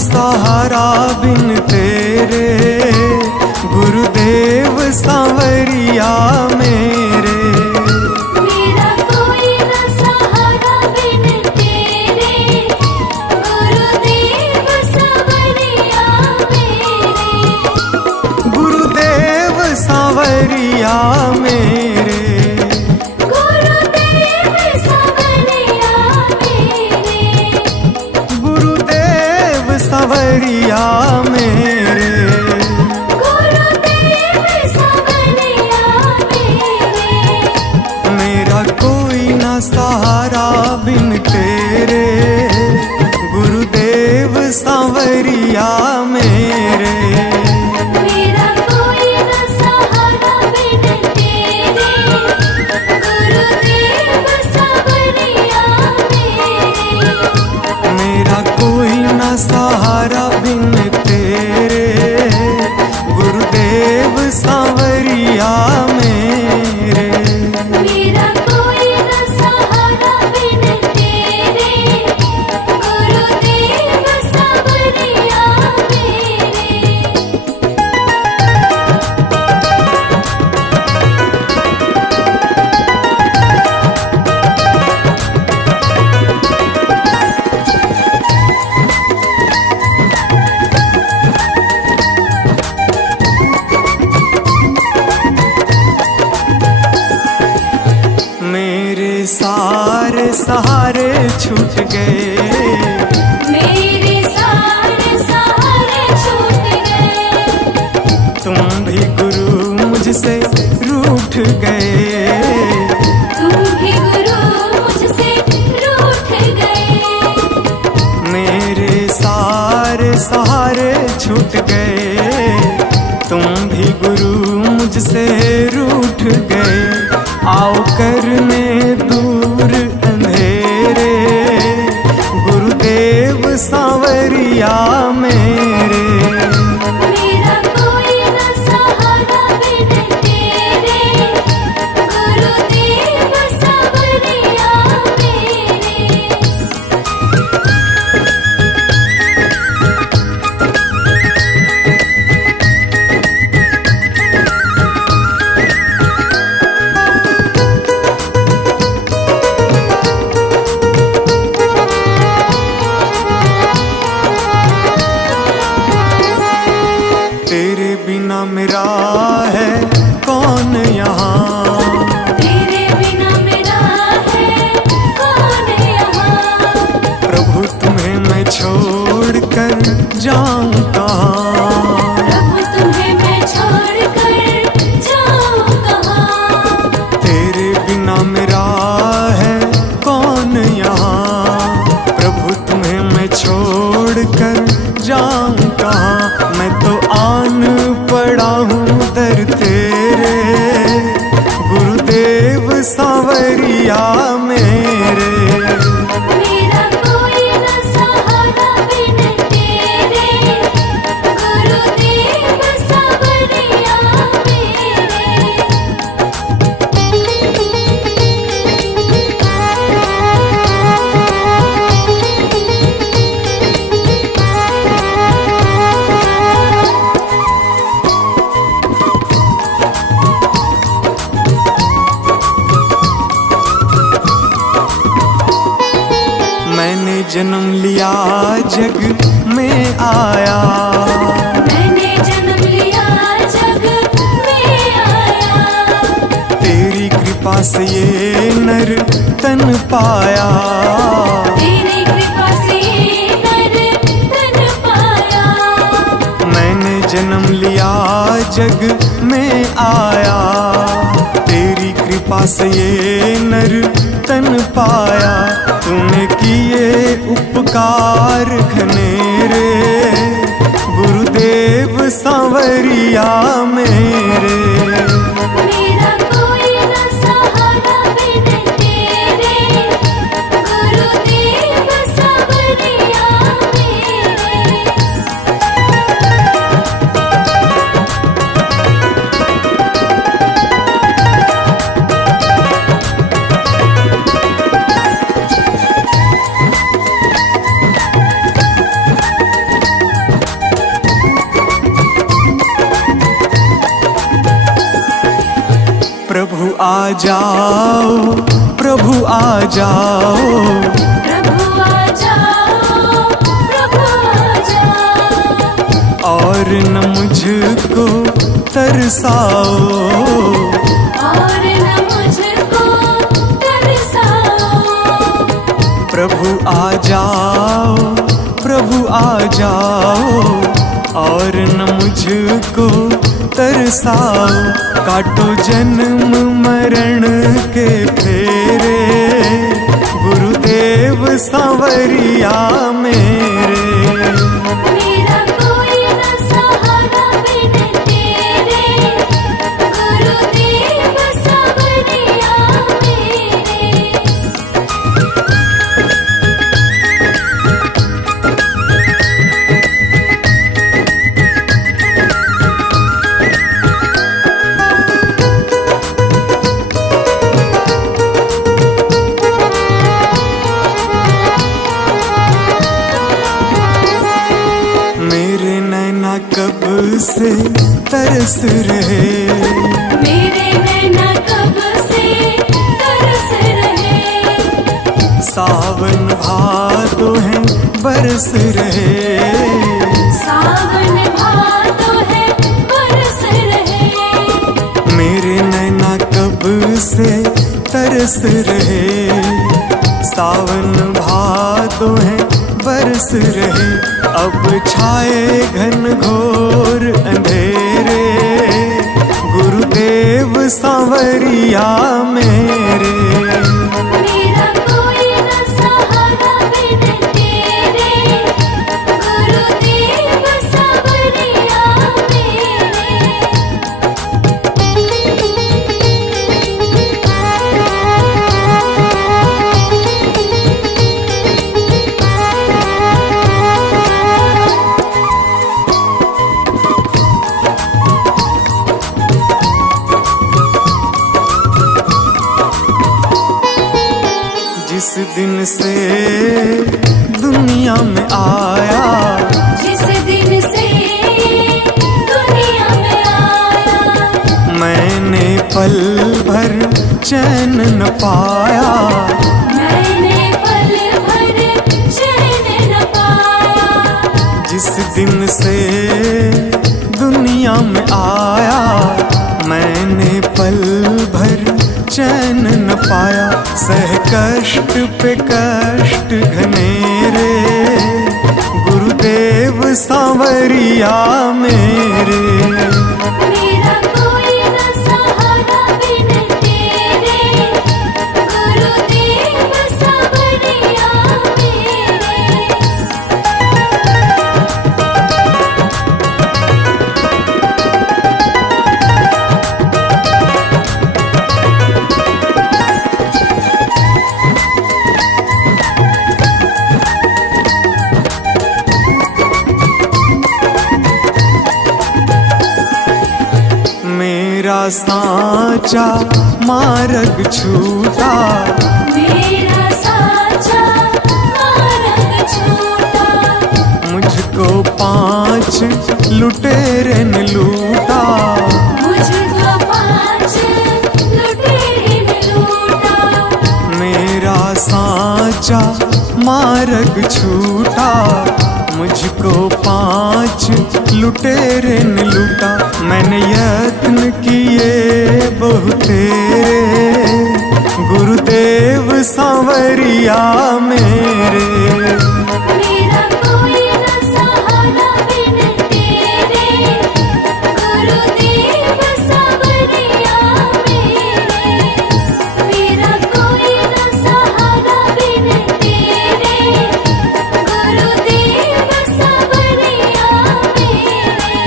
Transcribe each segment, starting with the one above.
सहारा बिन तेरे, गुरुदेव सांवरिया मेरे। मेरा कोई न सहारा बिन तेरे, गुरुदेव सांवरिया मेरे। गुरुदेव सांवरिया मेरे, सांवरिया मेरे, गुरुदेव सांवरिया मेरे। मेरा कोई ना सहारा बिन तेरे, गुरुदेव सांवरिया मेरे। मेरा कोई न सहारा बिन तेरे, गुरुदेव सांवरिया मेरे। मेरा कोई ना सहारा बिन तेरे, गुरुदेव सांवरिया मेरे। मेरा कोई न सहारा बिन तेरे, गुरुदेव सांवरिया मेरे। मेरे सारे सहारे छूट गए, मेरे सारे सहारे छूट गए। तुम भी गुरु मुझसे रूठ गए। तुम भी गुरु मुझसे रूठ गए। मेरे सारे सहारे छूट गए, तुम भी गुरु मुझसे रूठ गए। आओ करने दूर अंधेरे, गुरुदेव सांवरिया मेरे। मेरा कोई न सहारा बिन तेरे, गुरुदेव सांवरिया मेरे। तेरे बिना मेरा है कौन यहाँ, तेरे बिना मेरा है कौन यहाँ। प्रभु तुम्हें मैं छोड़ कर जाऊं कहाँ। प्रभु तुम्हें मैं छोड़ कर जाऊं कहाँ। तेरे बिना मेरा है कौन यहाँ, प्रभु तुम्हें मैं छोड़ कर जाऊं कहाँ। मैं तो आन पड़ा हूँ दर तेरे, गुरुदेव सांवरिया मेरे। मेरा कोई न सहारा बिन तेरे, गुरुदेव सांवरिया मैंने जन्म लिया जग में आया, मैंने जन्म लिया जग में आया। तेरी कृपा से ये नर तन पाया। तेरी कृपा से नर तन पाया। मैंने जन्म लिया जग में आया, तेरी कृपा से ये नर तन पाया। तूने किए उपकार घनेरे, गुरुदेव सांवरिया मेरे। मेरा कोई न सहारा बिन तेरे, गुरुदेव सांवरिया मेरे। प्रभु आ जाओ, प्रभु आ जाओ, प्रभु आ जाओ, प्रभु आ जाओ। और न मुझको तरसाओ, और न मुझको तरसाओ। प्रभु आ जाओ, प्रभु आ जाओ, और न मुझको तरसाओ। काटो जन्म मरण के फेरे, गुरुदेव सांवरिया मेरे। मेरा कोई न सहारा बिन तेरे, गुरुदेव सांवरिया मेरे। मेरे नैना कब से तरस रहे, मेरे नैना कब से तरस रहे। सावन भादो है बरस रहे। सावन भादो है बरस रहे। मेरे नैना कब से तरस रहे, सावन भादो है बरस रहे। अब छाए घन घोर अंधेरे, गुरुदेव सांवरिया मेरे। मेरा कोई न सहारा बिन तेरे, गुरुदेव सांवरिया मेरे। न पाया। मैंने पल भर चैन न पाया। जिस दिन से दुनिया में आया, मैंने पल भर चैन न पाया। सह कष्ट पे कष्ट घनेरे, गुरुदेव सांवरिया मेरे। मेरा कोई न सहारा बिन तेरे, गुरुदेव सांवरिया मेरे। मेरा सांचा मार्ग छूटा, मेरा साचा मार्ग छूटा। मुझको 5 लुटेरे ने लूटा। मुझको 5 लुटेरे ने लूटा। मेरा सांचा मार्ग छूटा, मुझको 5 लुटेरे ने लूटा। मैंने यत्न किए बहुतेरे, गुरुदेव सांवरिया मेरे। मेरा कोई न सहारा बिन तेरे, गुरुदेव सांवरिया मेरे। मेरा कोई न सहारा बिन तेरे, गुरुदेव सांवरिया मेरे।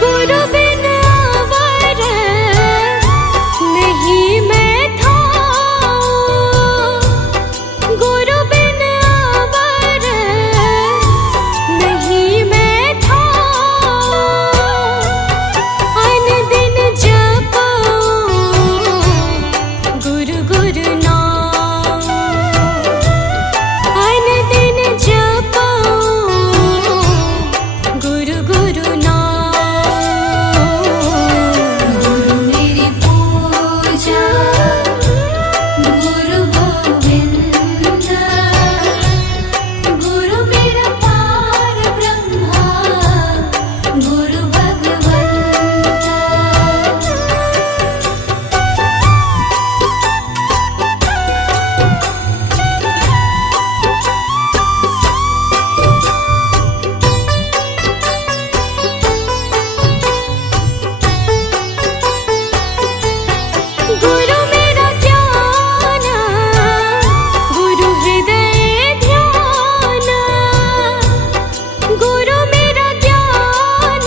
गुरु बिन आवर नहीं मैं था, गुरु बिन आवर नहीं मैं था। अन दिन जपो गुरु गुरु नाम, अन दिन जपो गुरु गुरु नाम। गुरु मेरी पूजा गुरु गोविंद, गुरु मेरा पार ब्रह्मा गुरु भगवंत। गुरु मेरा ज्ञान गुरु हृदय ध्यान, गुरु मेरा ज्ञान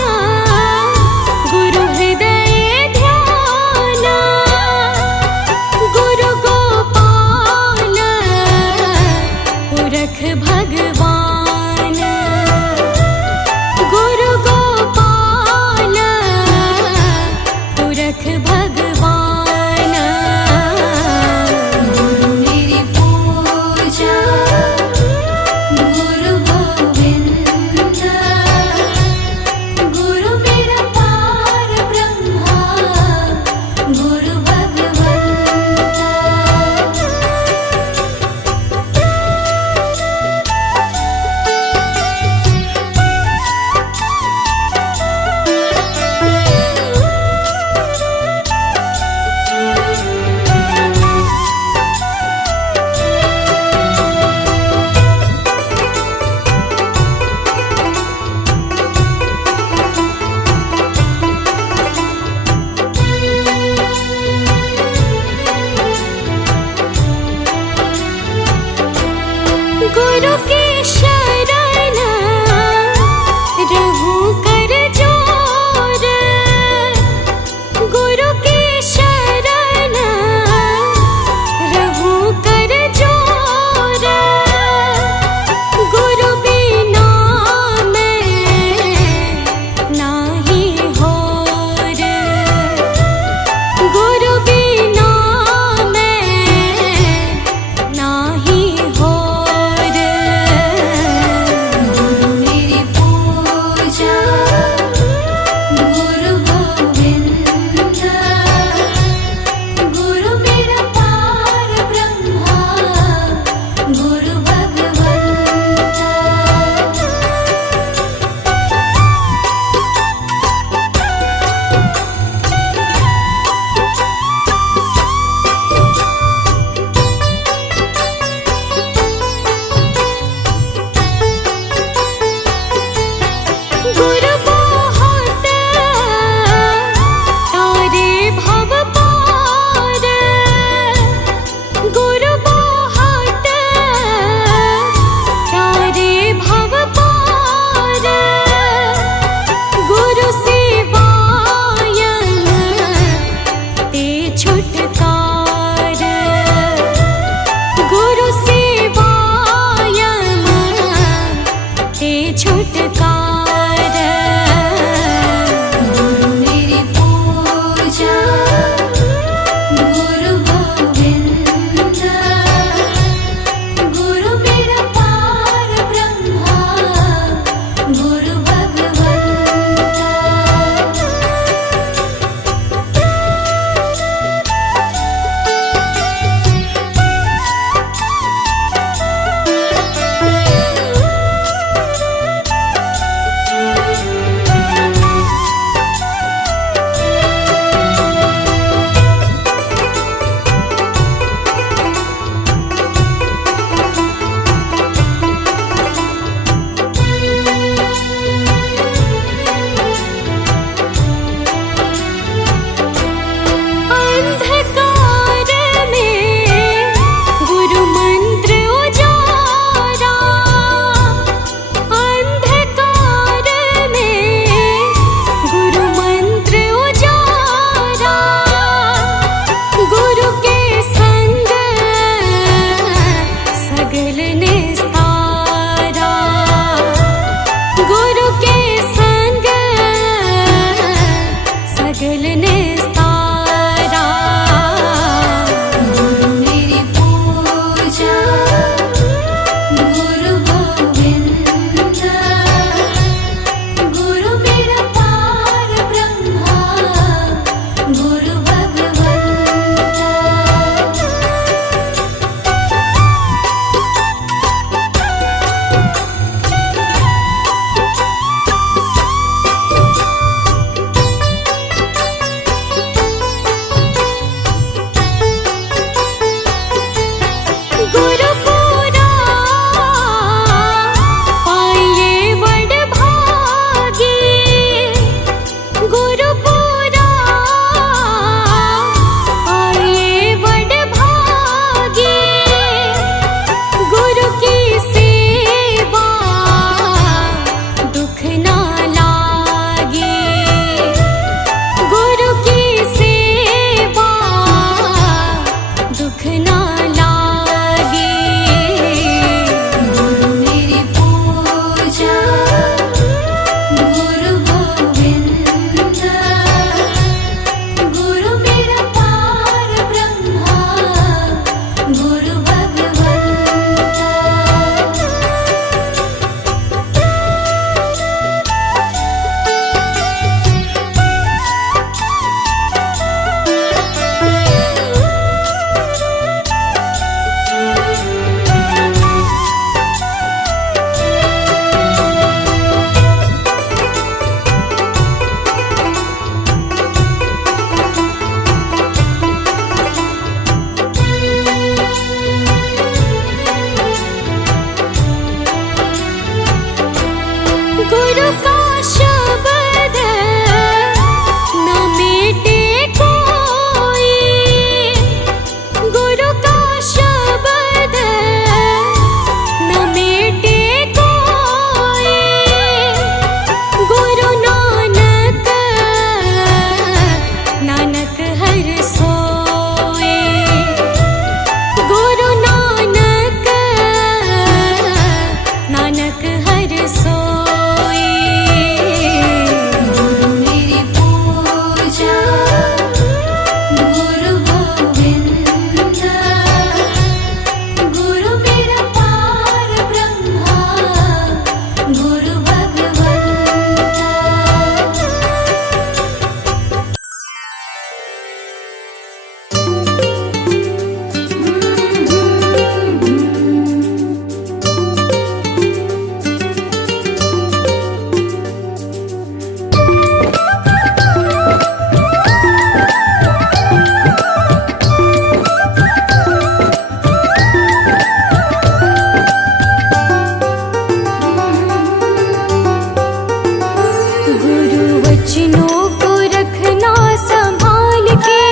गुरु वचनों को रखना संभाल के,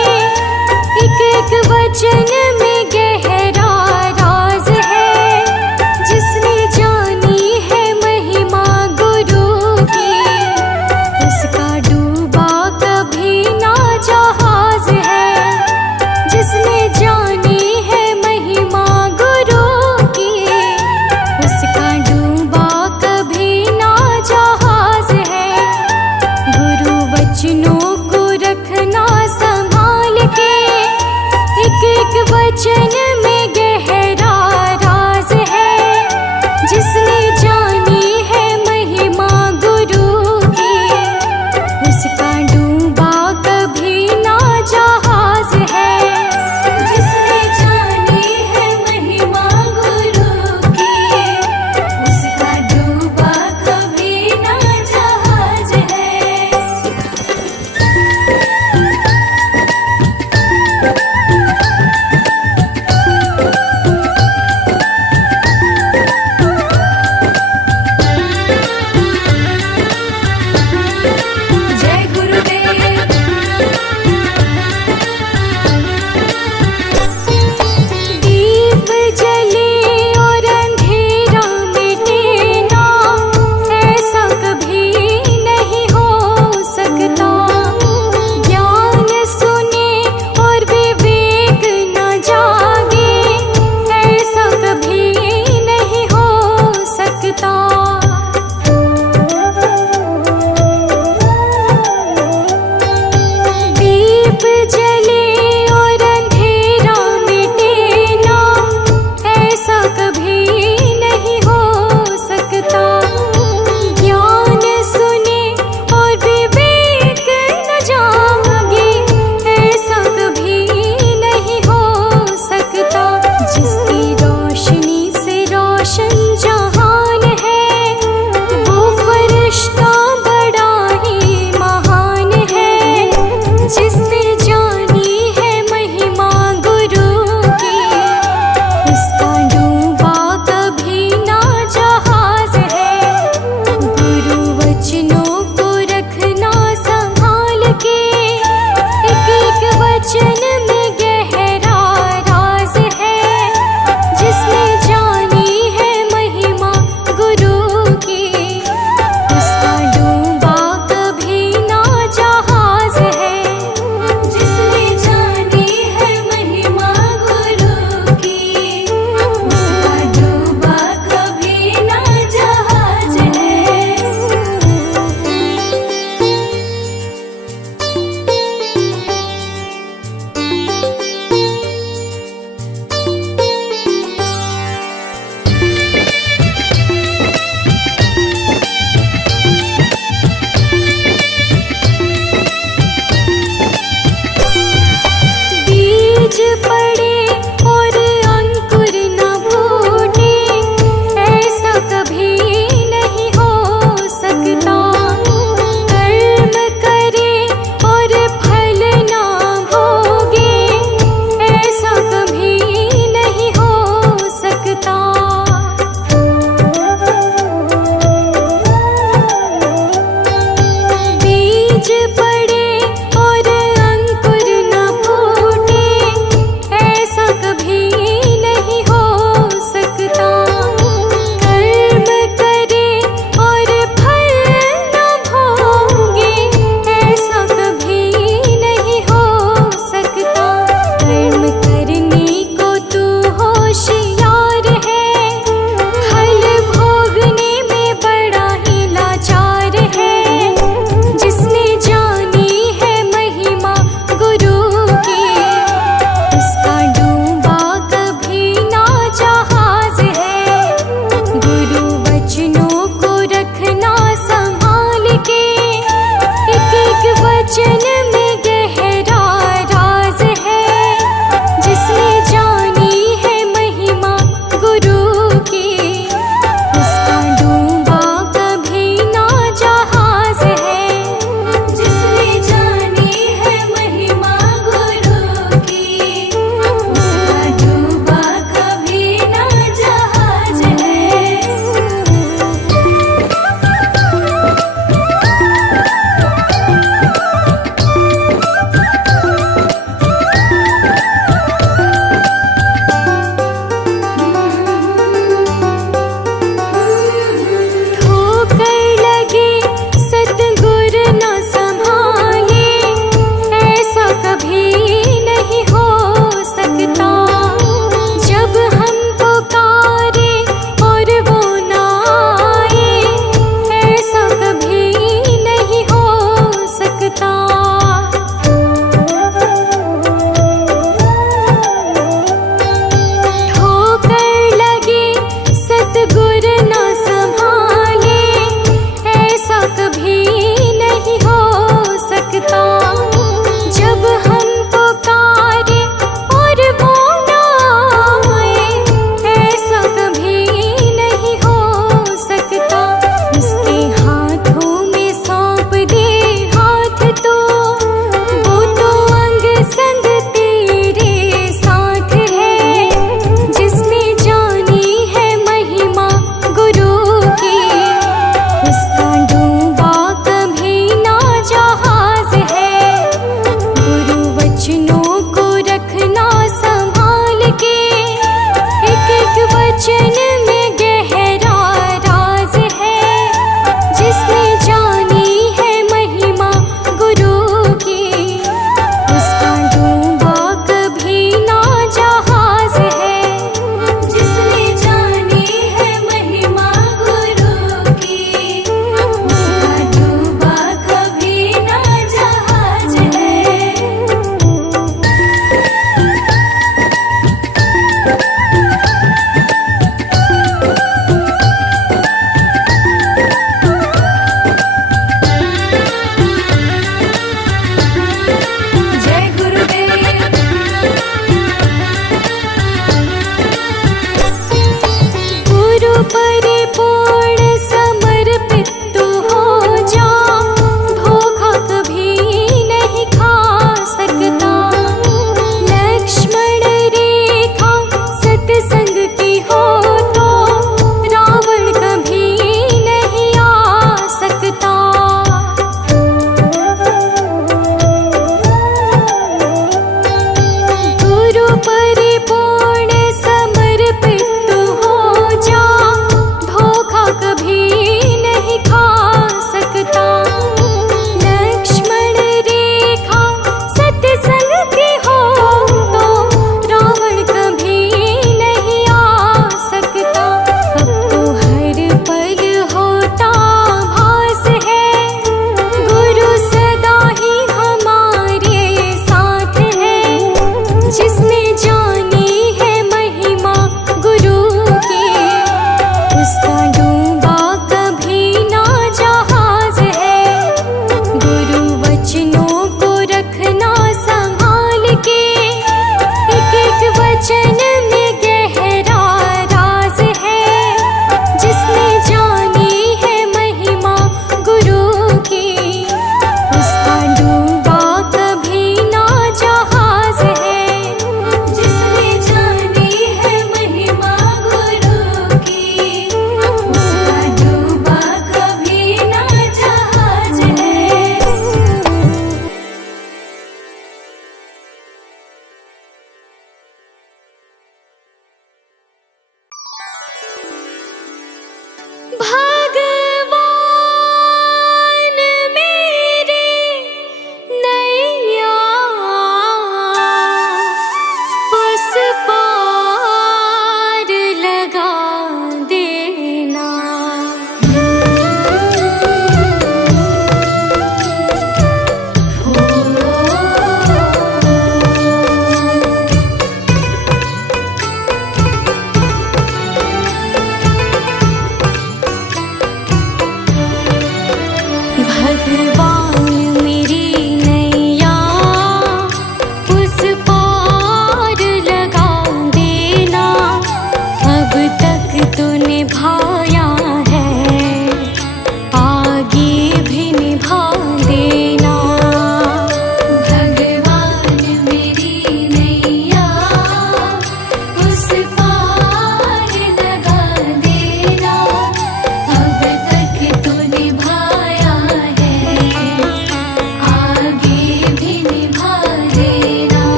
एक एक वचन में गहरा राज है। जिसने जानी है महिमा गुरु की, उसका डूबा कभी ना जहाज है। जिसने जानी है महिमा गुरु की, उसका डूबा कभी ना जहाज है। गुरु वचनों को रखना संभाल के, एक एक वचन में गहरा राज है। जिसने जानी है महिमा गुरु की, उसका डूबा कभी ना जहाज है। जिसने जानी है महिमा गुरु की, उसका डूबा कभी ना जहाज है।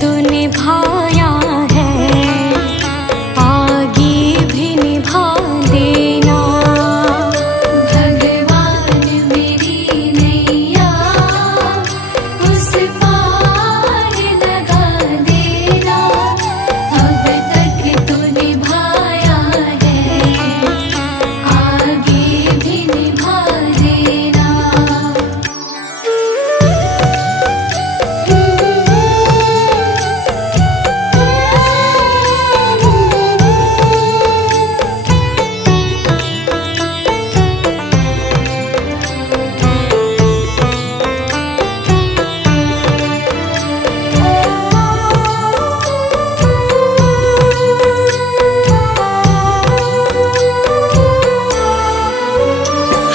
तो निभाया है, आगे भी निभा देना। भगवान मेरी नैया उस पार लगा देना, अब तक तो निभाया है, आगे भी निभा देना।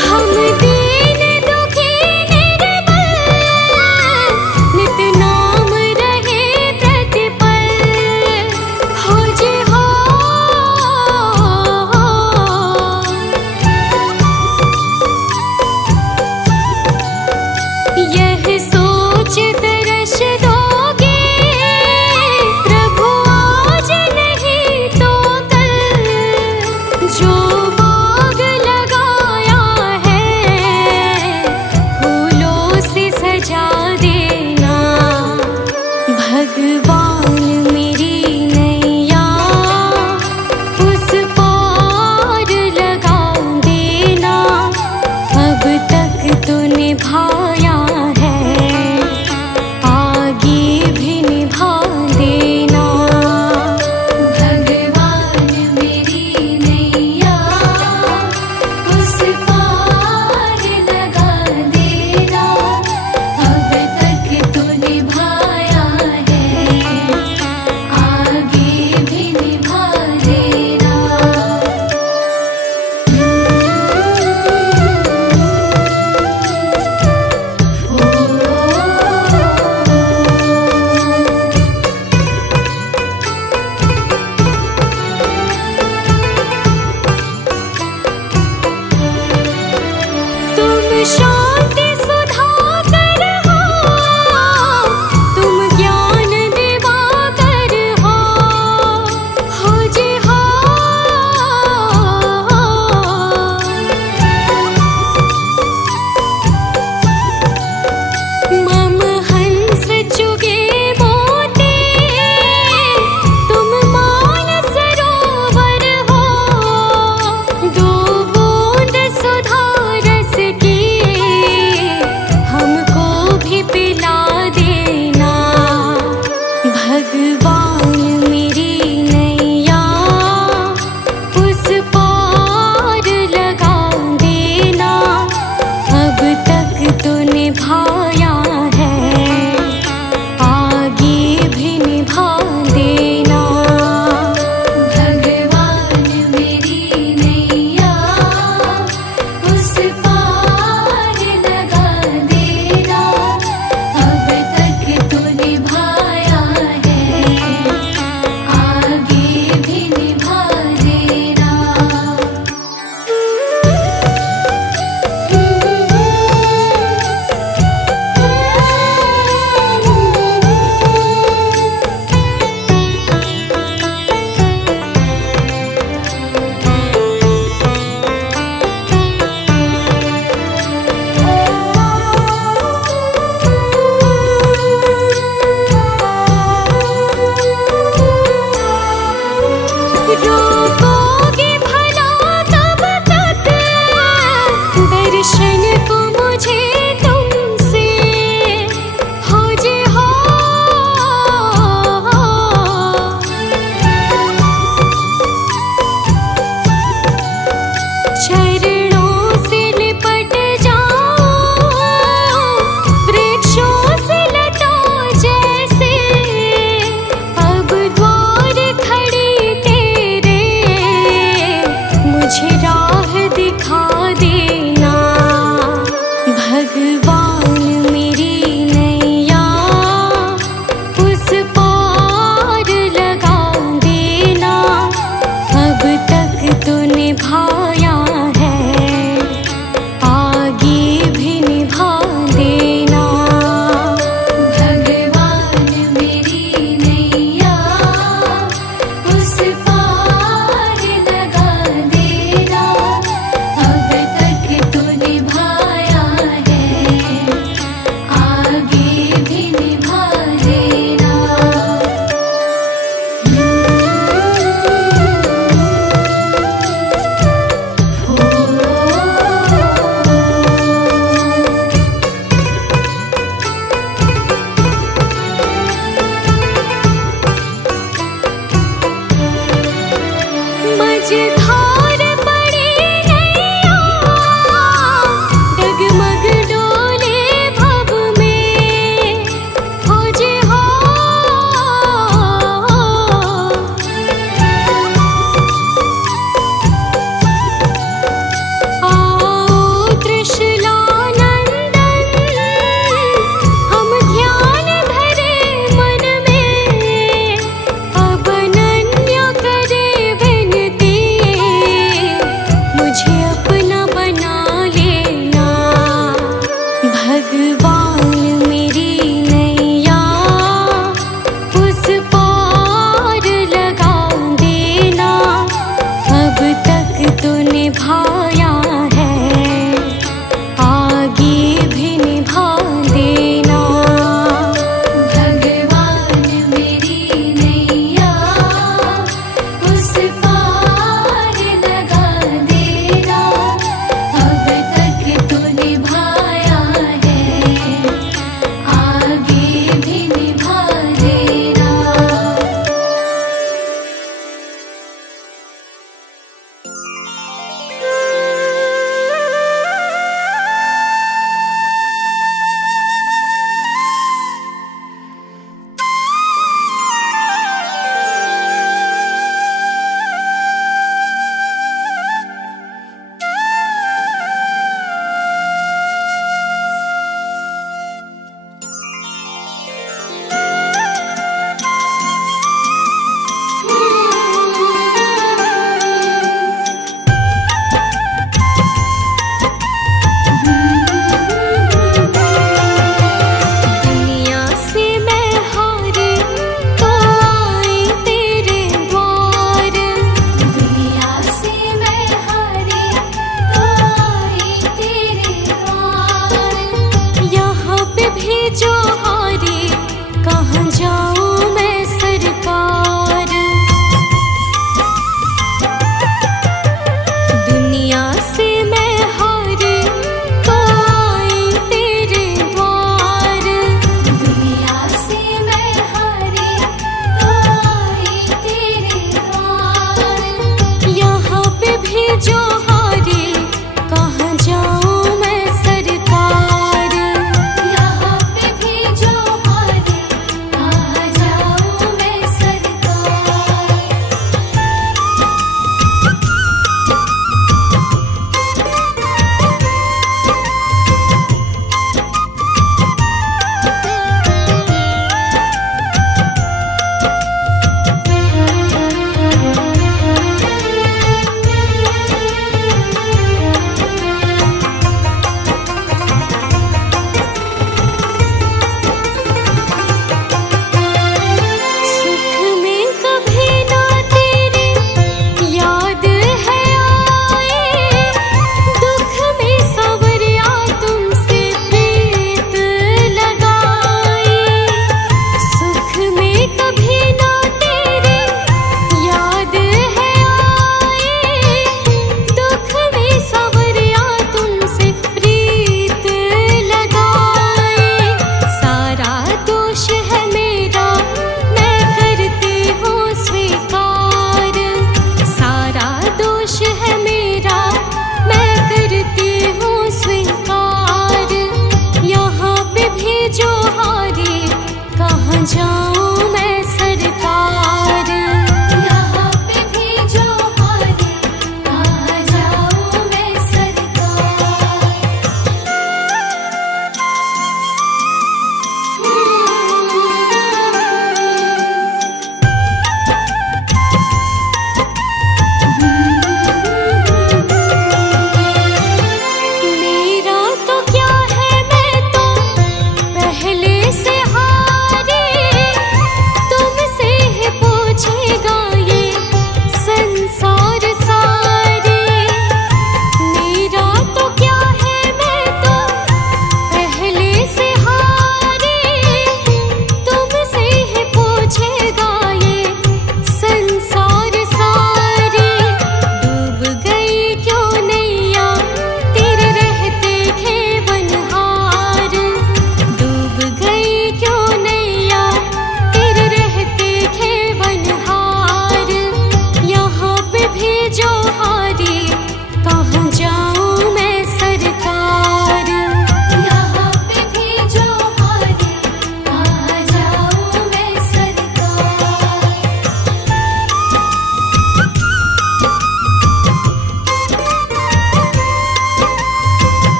हम दीन दुखी निर्बल, नित नाम रहे प्रतिपल, हो जी हो। यह सोच तरस दोगे प्रभु आज नहीं तो कल, जो बाग लगाया है फूलों से सजा देना। भगवान मेरी नैया उस पार लगा देना, अब तक तो निभाया है, आगे भी निभा देना। भगवान मेरी नैया उस पार लगा देना, अब तक तो निभाया है, आगे भी निभा देना। तुम शांति सुधाकर हो, तुम ज्ञान दिवाकर हो जी हो। मम हंस चुगे मोती, तुम मान सरोवर हो, दो बूंद सुधा रस की हमको भी पिला देना। भगवान मेरी नैया उस पार लगा देना, अब तक तो निभाया है, आगे भी निभा देना। भगवान मेरी नैया उस पार लगा देना, अब तक तो निभाया है, आगे भी निभा देना। रोकोगे भला तब तक दर्शन को मुझे तुमसे, हो जी हो। चरणों से लिपट जाओ वृक्षों से लता जैसे, अब द्वार खड़ी तेरे मुझे राह दिखा देना। भगवान मेरी नैया उस पार लगा देना, अब तक तो निभाया है, आगे भी निभा देना। भगवान मेरी पार लगा देना, अब तक तो निभाया है, आगे भी निभा देना। भगवान मेरी नैया उस पार लगा देना, अब तक तो निभाया है, आगे भी निभा देना।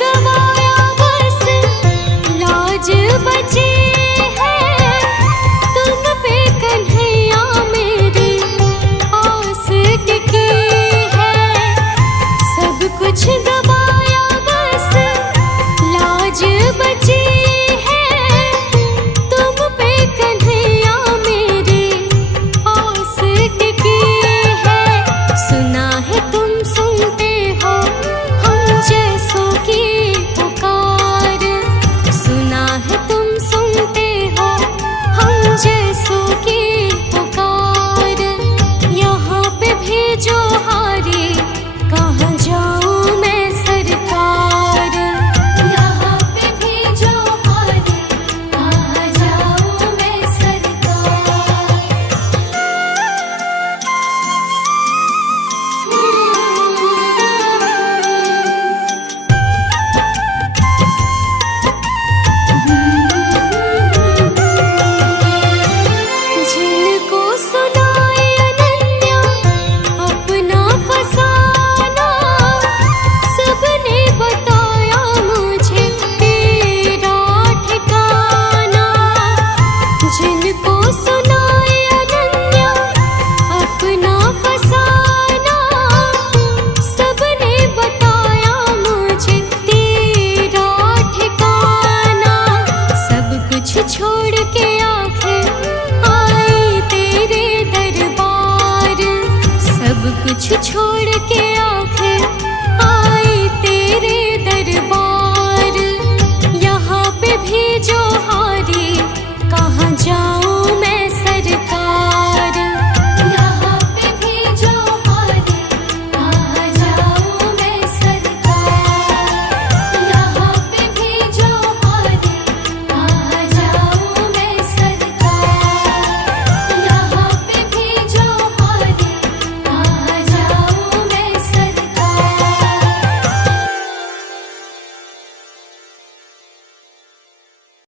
जगवा